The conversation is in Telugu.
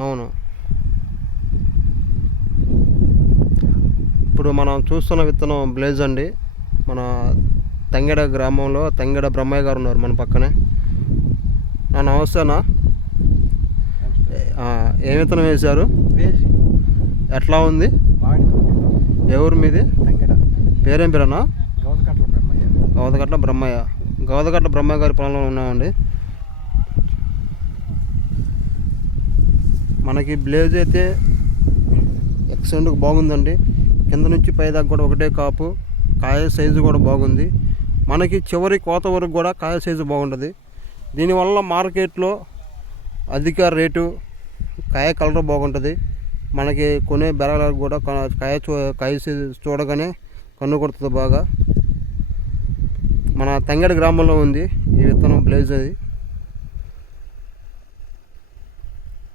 అవును. ఇప్పుడు మనం చూస్తున్న విత్తనం బ్లేజ్ అండి. మన తంగెడ గ్రామంలో తంగెడ బ్రహ్మయ్య గారు ఉన్నారు మన పక్కనే. నమస్తేనా. ఏ విత్తనం వేశారు? ఎట్లా ఉంది? ఎవరు మీది? పేరేం పేరన్నా? గవదగట్ల బ్రహ్మయ్య. గవదగట్ల బ్రహ్మయ్య గారి పొలంలో ఉన్నామండి. మనకి బ్లేజ్ అయితే ఎక్సలెంట్గా బాగుందండి. కింద నుంచి పై దాకా కూడా ఒకటే కాపు, కాయ సైజు కూడా బాగుంది. మనకి చివరి కోత వరకు కూడా కాయ సైజు బాగుంటుంది. దీనివల్ల మార్కెట్లో అధిక రేటు, కాయ కలర్ బాగుంటుంది. మనకి కొనే బెరలకు కూడా కాయ సైజు చూడగానే కన్ను కొడుతుంది బాగా. మన తంగెడ గ్రామంలో ఉంది ఈ విత్తనం బ్లేజ్ అది.